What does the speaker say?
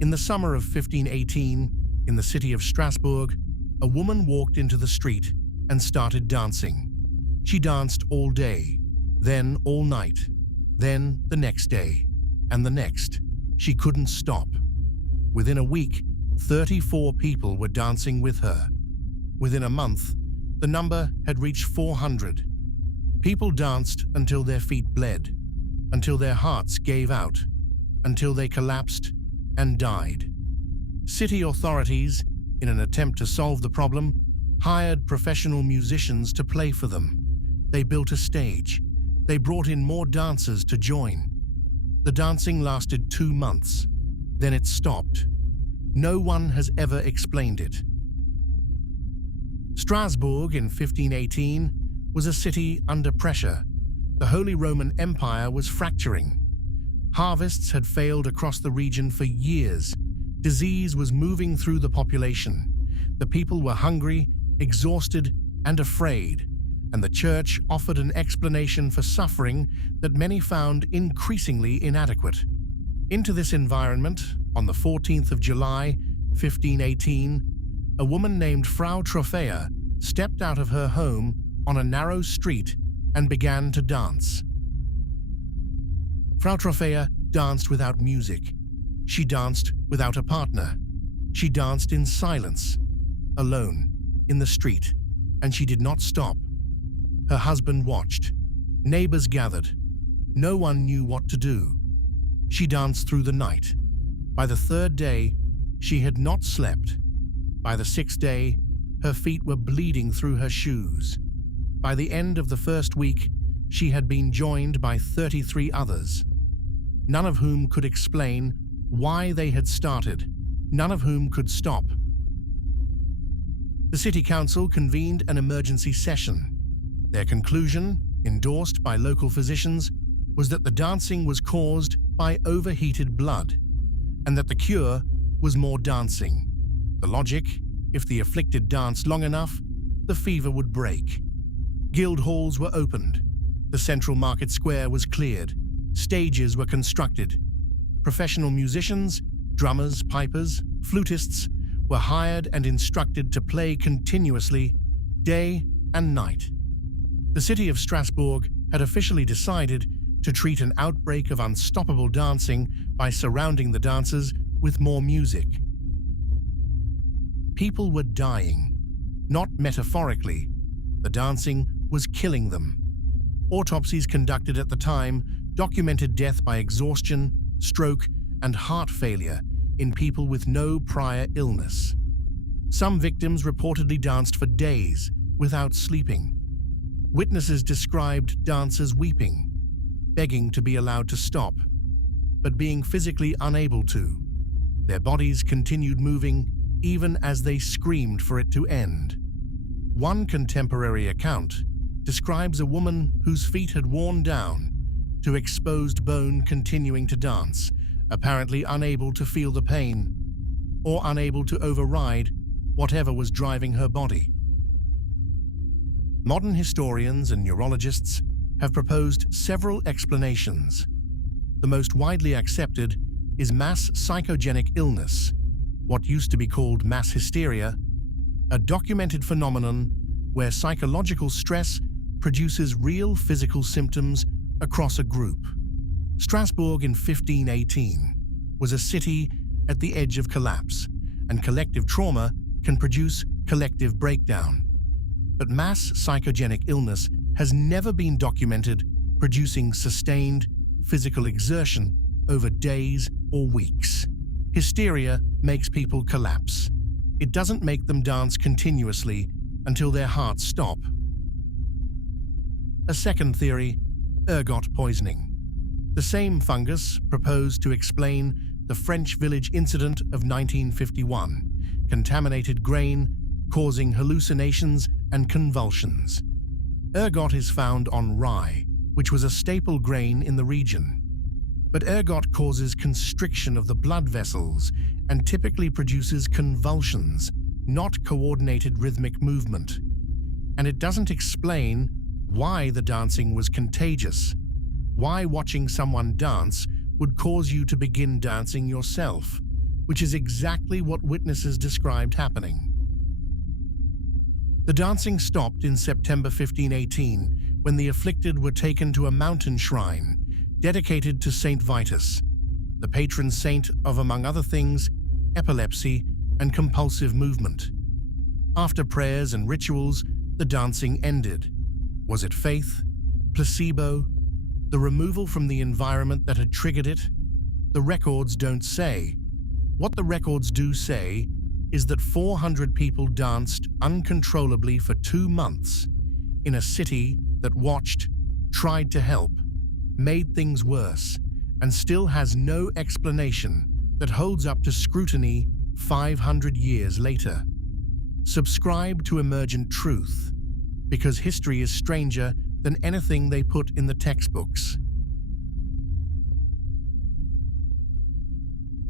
In the summer of 1518, in the city of Strasbourg, a woman walked into the street and started dancing. She danced all day, then all night, then the next day, and the next. She couldn't stop. Within a week, 34 people were dancing with her. Within a month, the number had reached 400. People danced until their feet bled, until their hearts gave out, until they collapsed and died. City authorities, in an attempt to solve the problem, hired professional musicians to play for them. They built a stage. They brought in more dancers to join. The dancing lasted 2 months. Then it stopped. No one has ever explained it. Strasbourg in 1518 was a city under pressure. The Holy Roman Empire was fracturing. Harvests had failed across the region for years. Disease was moving through the population. The people were hungry, exhausted, and afraid, and the church offered an explanation for suffering that many found increasingly inadequate. Into this environment, on the 14th of July, 1518, a woman named Frau Troffea stepped out of her home on a narrow street and began to dance. Frau Troffea danced without music. She danced without a partner. She danced in silence, alone, in the street, and she did not stop. Her husband watched. Neighbors gathered. No one knew what to do. She danced through the night. By the 3rd day, she had not slept. By the 6th day, her feet were bleeding through her shoes. By the end of the 1st week, she had been joined by 33 others, none of whom could explain why they had started, none of whom could stop. The city council convened an emergency session. Their conclusion, endorsed by local physicians, was that the dancing was caused by overheated blood, and that the cure was more dancing. The logic: if the afflicted danced long enough, the fever would break. Guild halls were opened. The central market square was cleared. Stages were constructed. Professional musicians, drummers, pipers, flutists, were hired and instructed to play continuously, day and night. The city of Strasbourg had officially decided to treat an outbreak of unstoppable dancing by surrounding the dancers with more music. People were dying, not metaphorically. The dancing was killing them. Autopsies conducted at the time documented death by exhaustion, stroke, and heart failure in people with no prior illness. Some victims reportedly danced for days without sleeping. Witnesses described dancers weeping, begging to be allowed to stop, but being physically unable to. Their bodies continued moving even as they screamed for it to end. One contemporary account describes a woman whose feet had worn down to exposed bone continuing to dance, apparently unable to feel the pain or unable to override whatever was driving her body. Modern historians and neurologists have proposed several explanations. The most widely accepted is mass psychogenic illness, what used to be called mass hysteria, a documented phenomenon where psychological stress produces real physical symptoms across a group. Strasbourg in 1518 was a city at the edge of collapse, and collective trauma can produce collective breakdown. But mass psychogenic illness has never been documented producing sustained physical exertion over days or weeks. Hysteria makes people collapse. It doesn't make them dance continuously until their hearts stop. A second theory: ergot poisoning. The same fungus proposed to explain the French village incident of 1951, contaminated grain causing hallucinations and convulsions. Ergot is found on rye, which was a staple grain in the region. But ergot causes constriction of the blood vessels and typically produces convulsions, not coordinated rhythmic movement. And it doesn't explain why the dancing was contagious, why watching someone dance would cause you to begin dancing yourself, which is exactly what witnesses described happening. The dancing stopped in September 1518 when the afflicted were taken to a mountain shrine dedicated to Saint Vitus, the patron saint of, among other things, epilepsy and compulsive movement. After prayers and rituals, the dancing ended. Was it faith? Placebo? The removal from the environment that had triggered it? The records don't say. What the records do say is that 400 people danced uncontrollably for 2 months in a city that watched, tried to help, made things worse, and still has no explanation that holds up to scrutiny 500 years later. Subscribe to Emergent Truth, because history is stranger than anything they put in the textbooks.